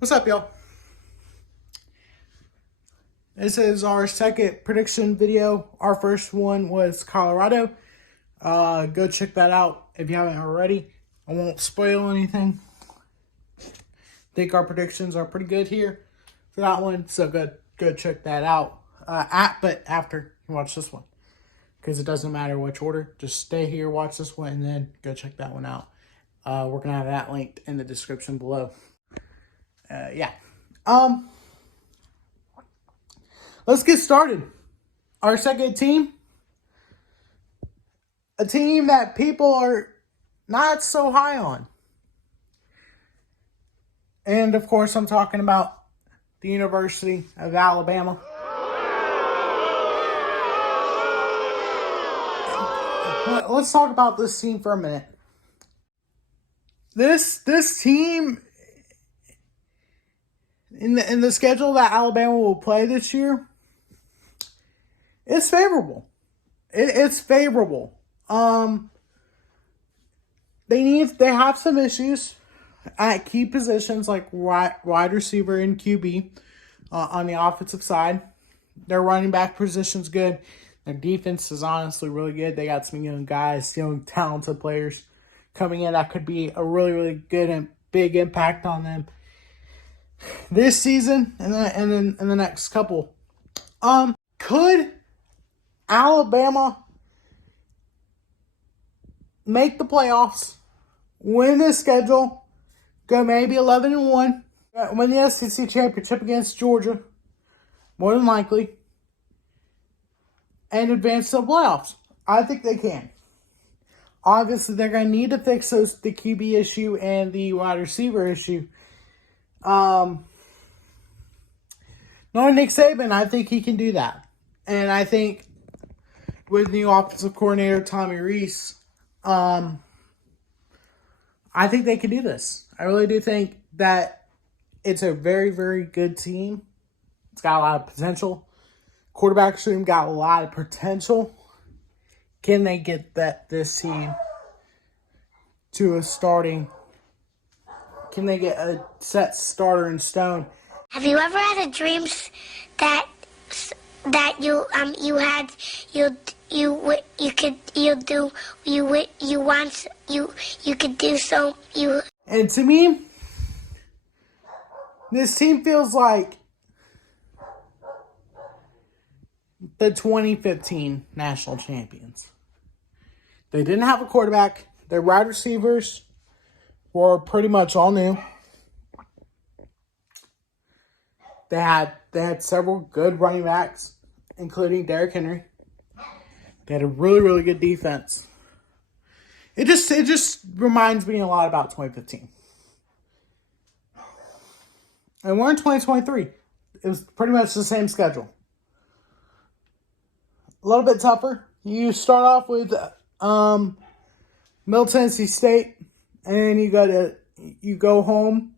What's up, y'all? This is our second prediction video. Our first one was Colorado. Go check that out if you haven't already. I won't spoil anything. I think our predictions are pretty good here for that one, so go check that out. But after you watch this one, because it doesn't matter which order. Just stay here, watch this one, and then go check that one out. We're gonna have that linked in the description below. Yeah. Let's get started. Our second team, a team that people are not so high on. And of course, I'm talking about the University of Alabama. Let's talk about this team for a minute. This team in the schedule that Alabama will play this year, it's favorable. It's favorable. They have some issues at key positions like wide receiver and QB on the offensive side. Their running back position's good. Their defense is honestly really good. They got some young guys, young talented players coming in that could be a really, really good and big impact on them this season and then in the next couple. Could Alabama make the playoffs, win the schedule, go maybe 11-1, win the SEC championship against Georgia, more than likely, and advance to the playoffs? I think they can. Obviously, they're going to need to fix the QB issue and the wide receiver issue. Knowing Nick Saban, I think he can do that. And I think with new offensive coordinator Tommy Rees, I think they can do this. I really do think that it's a very, very good team. It's got a lot of potential. Quarterback room got a lot of potential. Can they get this team to a starting? Can they get a set starter in stone? Have you ever had a dream that you could do so you? And to me, this team feels like the 2015 national champions. They didn't have a quarterback. Their wide receivers were pretty much all new. They had several good running backs, including Derrick Henry. They had a really, really good defense. It just reminds me a lot about 2015. And we're in 2023. It was pretty much the same schedule. A little bit tougher. You start off with Middle Tennessee State, and then you go home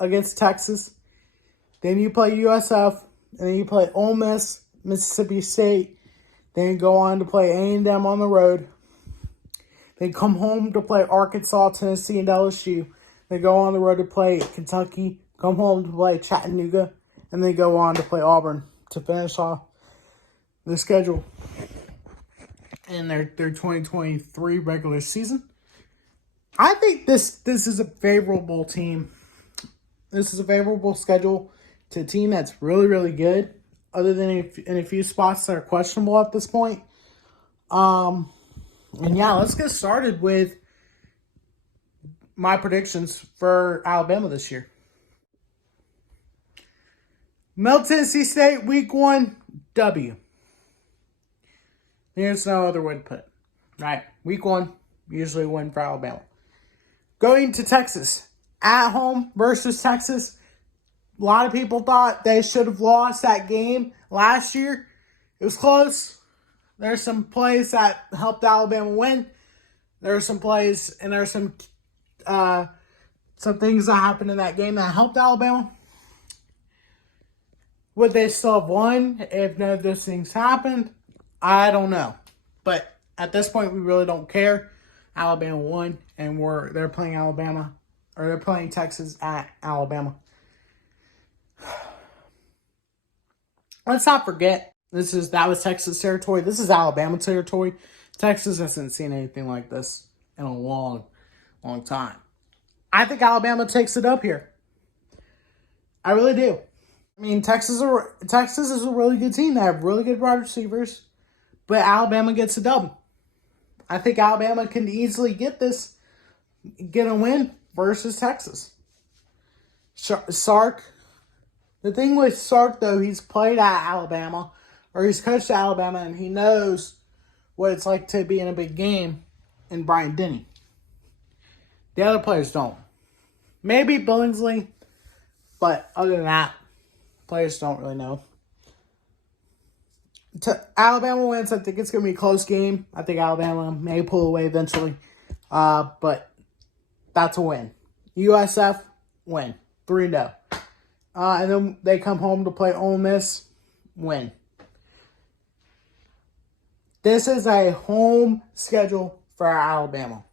against Texas. Then you play USF, and then you play Ole Miss, Mississippi State. Then you go on to play A&M on the road. Then come home to play Arkansas, Tennessee, and LSU. Then go on the road to play Kentucky. Come home to play Chattanooga, and then go on to play Auburn to finish off the schedule in their 2023 regular season. I think this is a favorable team. This is a favorable schedule to a team that's really, really good, other than in a few spots that are questionable at this point. And yeah, let's get started with my predictions for Alabama this year. Middle Tennessee State, week 1, W. There's no other way to put it. Right, week 1, usually win for Alabama. Going to Texas, at home versus Texas. A lot of people thought they should have lost that game last year. It was close. There's some plays that helped Alabama win. There are some plays and there are some things that happened in that game that helped Alabama. Would they still have won if none of those things happened? I don't know. But at this point, we really don't care. Alabama won, and they're playing Texas at Alabama. let's not forget, that was Texas territory. This is Alabama territory. Texas hasn't seen anything like this in a long, long time. I think Alabama takes it up here. I really do. I mean, Texas is a really good team. They have really good wide receivers, but Alabama gets a dub. I think Alabama can easily get a win versus Texas. Sark. The thing with Sark, though, he's played at Alabama, or he's coached at Alabama, and he knows what it's like to be in a big game in Bryant-Denny. The other players don't. Maybe Billingsley, but other than that, players don't really know. Alabama wins. I think it's going to be a close game. I think Alabama may pull away eventually, but that's a win. USF win 3-0. And then they come home to play Ole Miss, win. This is a home schedule for Alabama.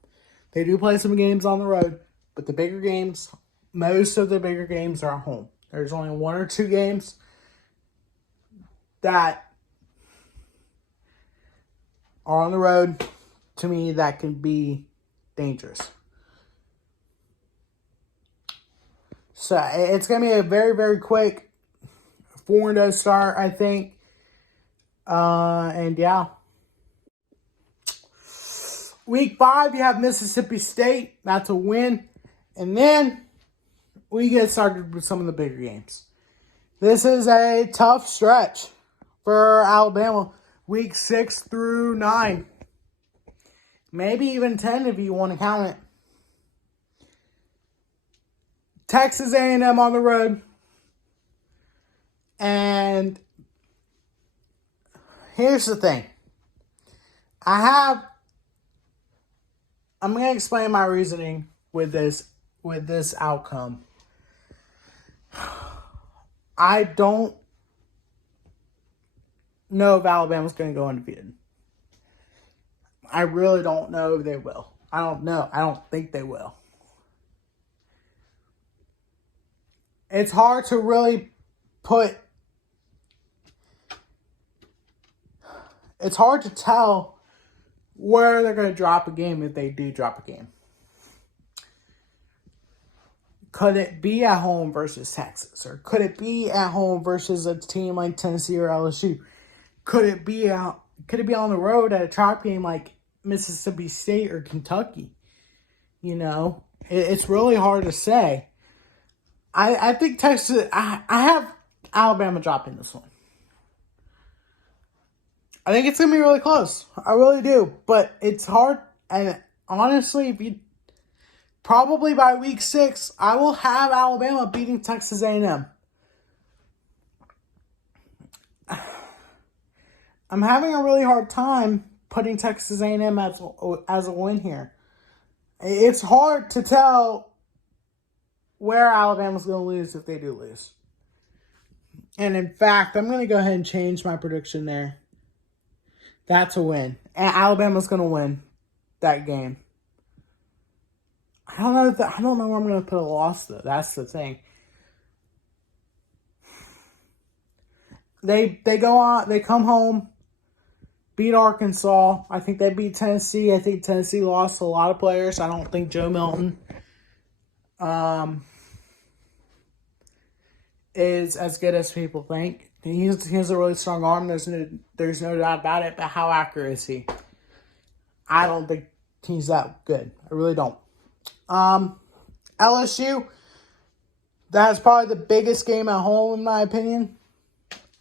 They do play some games on the road, but the bigger games, most of the bigger games are at home. There's only 1 or 2 games that are on the road, to me, that can be dangerous. So it's going to be a very, very quick 4-0 start, I think. And yeah. Week 5, you have Mississippi State. That's a win. And then we get started with some of the bigger games. This is a tough stretch for Alabama. Week 6 through 9. Maybe even 10 if you want to count it. Texas A&M on the road. And here's the thing. I'm going to explain my reasoning with this outcome. I don't know if Alabama's going to go undefeated. I really don't know if they will. I don't know. I don't think they will. It's hard to really it's hard to tell where they're going to drop a game if they do drop a game. Could it be at home versus Texas? Or could it be at home versus a team like Tennessee or LSU? Could it be on the road at a trap game like Mississippi State or Kentucky? You know, it's really hard to say. I think Texas, I have Alabama dropping this one. I think it's going to be really close. I really do. But it's hard. And honestly, probably by week 6, I will have Alabama beating Texas A&M. I'm having a really hard time putting Texas A&M as a win here. It's hard to tell where Alabama's going to lose if they do lose. And in fact, I'm going to go ahead and change my prediction there. That's a win. And Alabama's going to win that game. I don't know where I'm going to put a loss, though. That's the thing. They go on. They come home, beat Arkansas. I think they beat Tennessee. I think Tennessee lost a lot of players. I don't think Joe Milton is as good as people think. He has a really strong arm. There's no doubt about it. But how accurate is he? I don't think he's that good. I really don't. LSU, that's probably the biggest game at home in my opinion.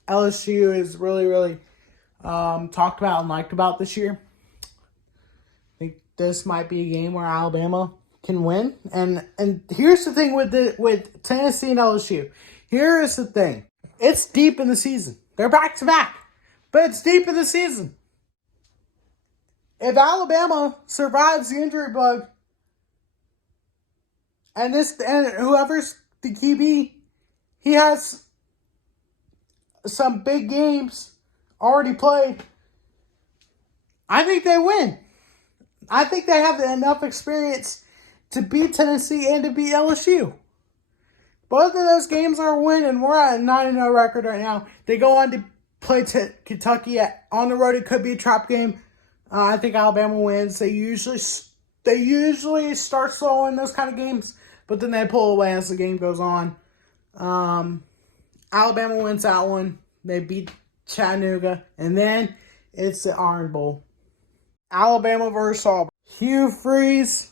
LSU is really, really talked about and liked about this year. I think this might be a game where Alabama can win. And here's the thing with Tennessee and LSU. Here is the thing. It's deep in the season. They're back to back, but it's deep in the season. If Alabama survives the injury bug, and whoever's the QB, he has some big games already played, I think they win. I think they have enough experience to beat Tennessee and to beat LSU. Both of those games are winning. We're at a 9-0 record right now. They go on to play Kentucky on the road. It could be a trap game. I think Alabama wins. They usually start slow in those kind of games, but then they pull away as the game goes on. Alabama wins that one. They beat Chattanooga, and then it's the Iron Bowl. Alabama versus Auburn. Hugh Freeze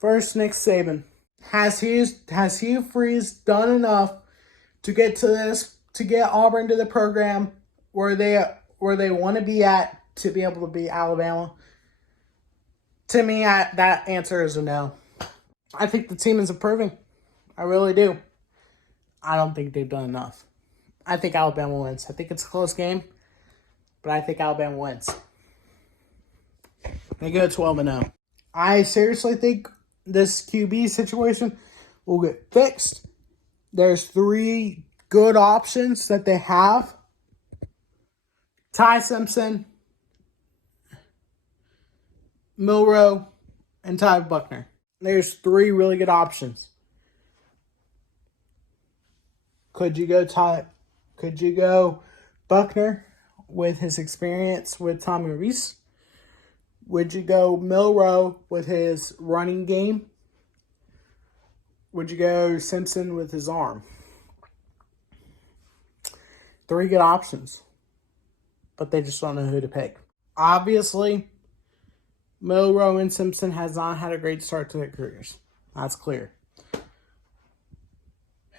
versus Nick Saban. Has Hugh Freeze done enough to get Auburn to the program where they want to be at to be able to beat Alabama? To me, that answer is a no. I think the team is improving. I really do. I don't think they've done enough. I think Alabama wins. I think it's a close game, but I think Alabama wins. They go 12-0. I seriously think this QB situation will get fixed. There's 3 good options that they have. Ty Simpson, Milroe, and Ty Buckner. There's 3 really good options. Could you go Buckner with his experience with Tommy Reese? Would you go Milroe with his running game? Would you go Simpson with his arm? 3 good options. But they just don't know who to pick. Obviously, Milroe and Simpson has not had a great start to their careers. That's clear.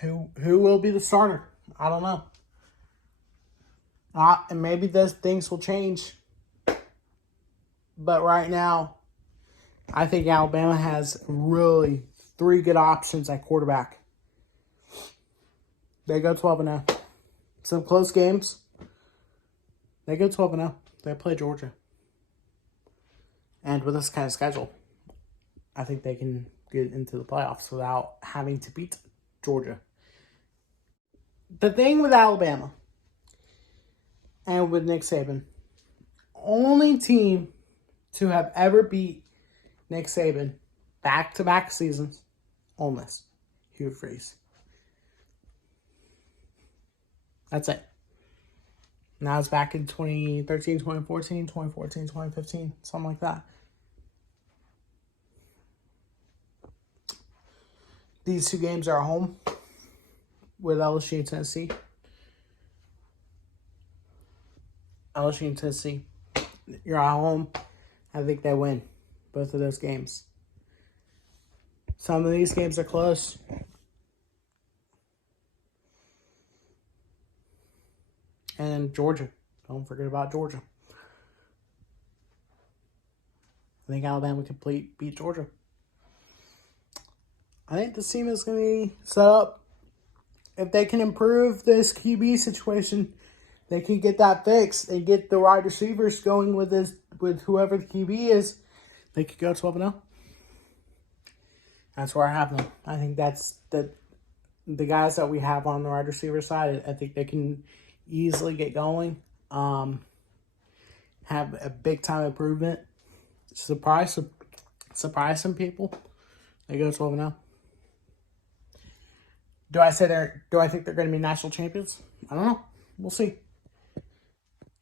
Who will be the starter? I don't know. And maybe those things will change. But right now, I think Alabama has really 3 good options at quarterback. They go 12-0. Some close games. They go 12-0. They play Georgia. And with this kind of schedule, I think they can get into the playoffs without having to beat Georgia. The thing with Alabama and with Nick Saban, only team to have ever beat Nick Saban back-to-back seasons, Ole Miss, Hugh Freeze. That's it. And that was back in 2013, 2014, 2014, 2015, something like that. These 2 games are at home with LSU and Tennessee. LSU and Tennessee. You're at home. I think they win both of those games. Some of these games are close. And Georgia. Don't forget about Georgia. I think Alabama can beat Georgia. I think this team is going to be set up. If they can improve this QB situation, they can get that fixed and get the wide receivers going with whoever the QB is. They could go 12-0. That's where I have them. I think that's the guys that we have on the wide receiver side. I think they can easily get going. Have a big time improvement. Surprise some people. They go 12-0. Do I think they're going to be national champions? I don't know. We'll see.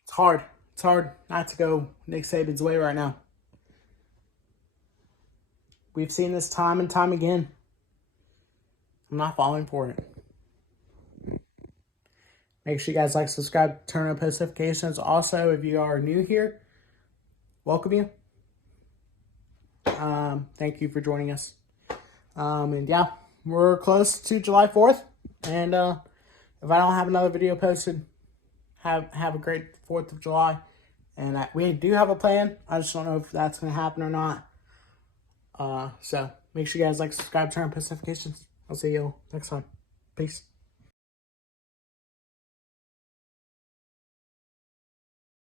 It's hard. It's hard not to go Nick Saban's way right now. We've seen this time and time again. I'm not falling for it. Make sure you guys like, subscribe, turn on post notifications. Also, if you are new here, welcome you. Thank you for joining us. And yeah, we're close to July 4th. And if I don't have another video posted, have a great 4th of July. And we do have a plan. I just don't know if that's going to happen or not. So make sure you guys like, subscribe, turn on post notifications. I'll see you next time. Peace.